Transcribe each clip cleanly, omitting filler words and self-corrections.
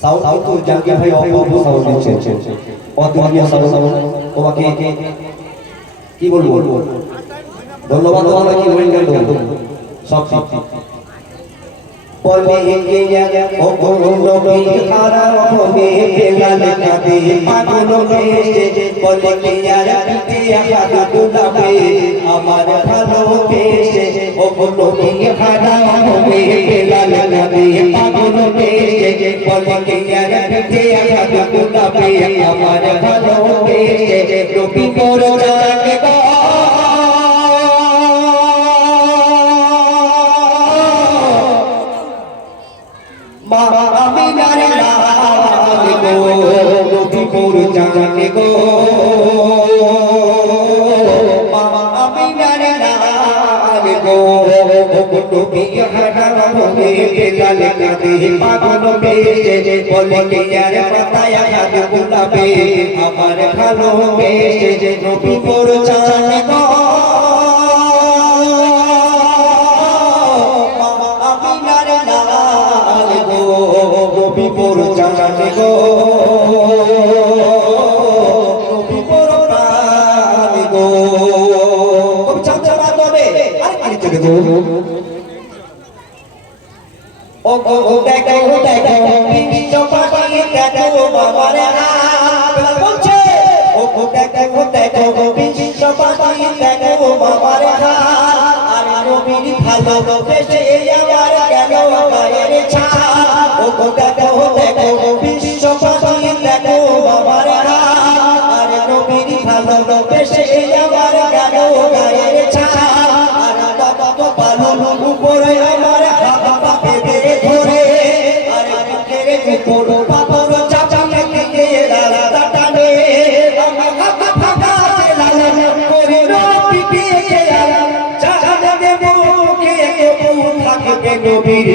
sound তো জানকে ভাই অপূর্ব sound দিচ্ছে অদ্বিতীয় সাউন্ড তোমাকে কি বলবো ধন্যবাদ তোমাকে কি বলবো সব বলে গিয়া ও নবী হারা হবে বেলাল কাঁদে পাগল হয়ে বলে গিয়া পিঠে হাত দুলাবে আমার ভালোবেসে ও নবী হারা হবে বেলাল কাঁদে পাগল হয়ে বলে গিয়া পিঠে হাত দুলাবে আমার ভালোবেসে নবী মোর জানে গো আমিনার লাল গো নবী মোর জানে গো আমিনার লাল গো নবী হারাম হবে বেলাল কাঁদে পাগল বেশে বলে কে আর পাতায়া হাত বুলাবে আমার ভালোবেসে নবী মোর জানে গো বিপর জানে গো বিপর জানে গো কবি চাচা বাদবে আর কি চলে গো ও দেখো বিশ্ব পাখি দেখো বাবার হাত বলছে ও দেখো বিশ্ব পাখি দেখো বাবার হাত আর নবীর ভালোবেসে আমার গেল গায়ের ছাপ ও দেখো বিশ্ব পাখি দেখো বাবার হাত আর নবীর ভালোবেসে আমার গেল গায়ের ছাপ আর তত পালন উপরে আমার হাত পেতে ধরে আর বুকের উপর পাথর চাপা থেকে রাস্তা টানে আমার হাত ফাঁকা লাল করে পিঠে খেয়াল জানে দেব কে কেউ থাকবে নবীর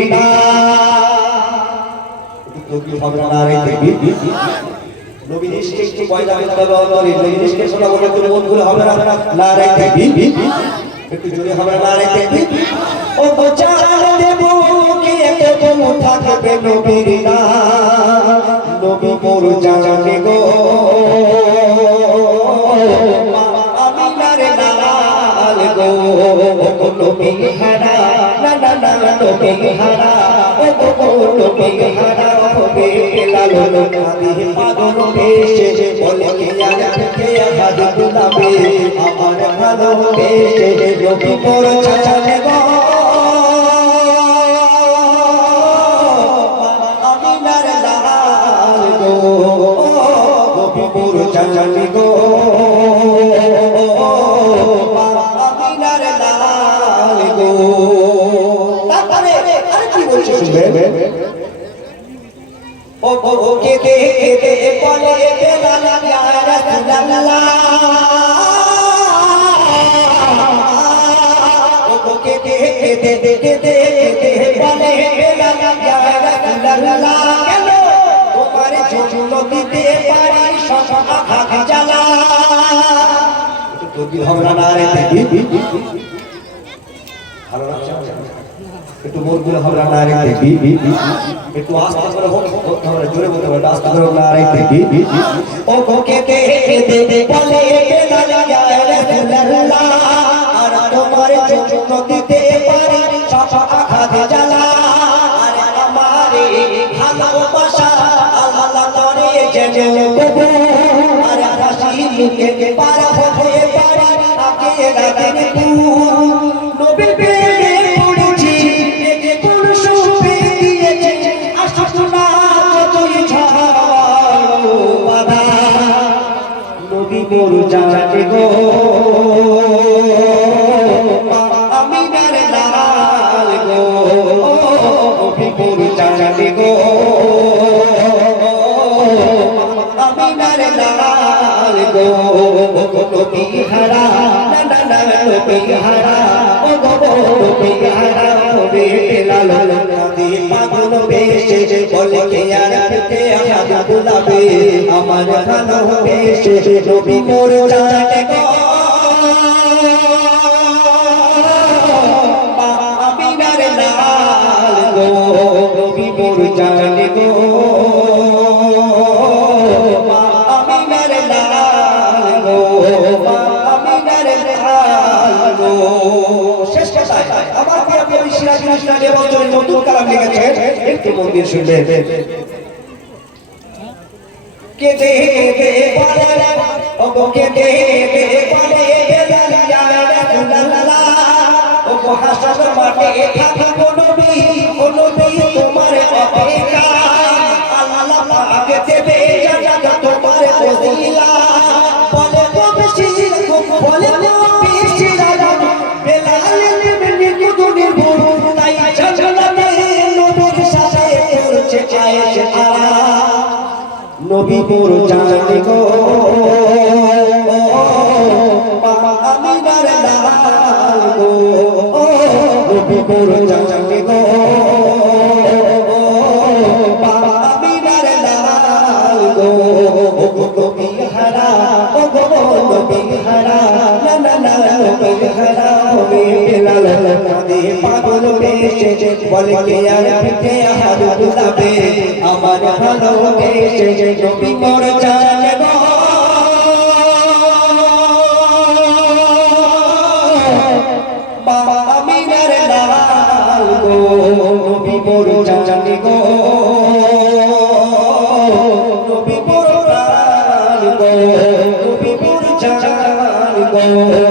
নবী নিষ্ঠে পয়দা ব্যবহার করে নবী নিষ্ঠে শোনা বলে কোনো মনগুলো হবে না নারে দেখবি একটু জোরে হবে নারে দেখবি ও জান দেব কে কেউ থাকবে নবীর নবী মোর জানে গো আমিনার লাল গো নবী হারা না নবী হারা ও নবী হারা হবে বেলাল কাঁদে পাগল বেশে বলে কে আর কে হাত দুলাবে আমার ভালোবেসে নবী মোর জানে গো আমিনার লাল গো নবী মোর জানে গো আমিনার লাল গো তারপরে আর কি বলছে শুনবে ও কে বলে বেলাল ইয়া রাসূলুল্লাহ ও কে বলে বেলাল ইয়া রাসূলুল্লাহ কেন তোমার ঝুলো দিতে পারি সব আঘাত জ্বালা তো কি হবে না রে দেখি ভালো লাগছে একটু মোরগুলো হবে না রে দেখি একটু আস্তে করে হোক আমরা জোরে বলতে হবে আস্তে করে না রে দেখি ও কে বলে বেলাল ইয়া রাসূলুল্লাহ আর তোমার জন্য দিতে পারি সব আঘাত জ্বালা আর আমারে ভালোবাসা আল্লাহ করে যেন কবু আর হাসি মুখে পার হতে পারি আগে রাতের নবী প্রেমে পড়েছি যে কোন সুপে দিয়েছে আশাটা যতই ঝাড়ো বাধা নবী মোর জানে গো আমিনার লাল গো নবী মোর জানে গো আমিনার লাল গো নবী হারা না নবী হারা ও গো নবী হারা হবে বেলাল কাঁদে পাগল বেশে বলে কে আর পিঠে হাত বুলাবে আমার ভালোবেসে নবী মোর জানে গো আমিনার লাল মোর জানে গো মা আমিনার লাল গো মা আমিনার লাল গো শেষ কথায় আমার প্রিয় কবি সিরাজুল ইসলাম এবছর নতুন কালাম লিখেছেন একটু মন দিয়ে শুনবেন কেঁদে কেঁদে বলে ওগো কেঁদে কেঁদে বলে বেলাল ইয়া রাসূলুল্লাহ ওগো হাসর মাঠে থাকবো নবী ও নবী তোমার অপেক্ষা আল্লাহ পাক দেবে জান্নাত তোমার ওসিলা বলে বশির বলে বশির বেলাল ইবনে কুদুনির গুরু তাই জান্নাতে নবীর সাথে করছে আয়েশা নবী মোর জানে গো মা আমিনার লাল গো নবী মোর জানে গো মা আমিনার লাল গো নবী হারা ও গো নবী হারা না না না নবী হারা হবে বেলাল কাঁদে পাগল বেশে বলে কে আর পিঠে হাত দুলাবে আমার ভালোবেসে নবী মোর জানে গো মা আমিনার লাল গো নবী মোর জানে গো নবী মোর লাল গো নবী মোর জানে গো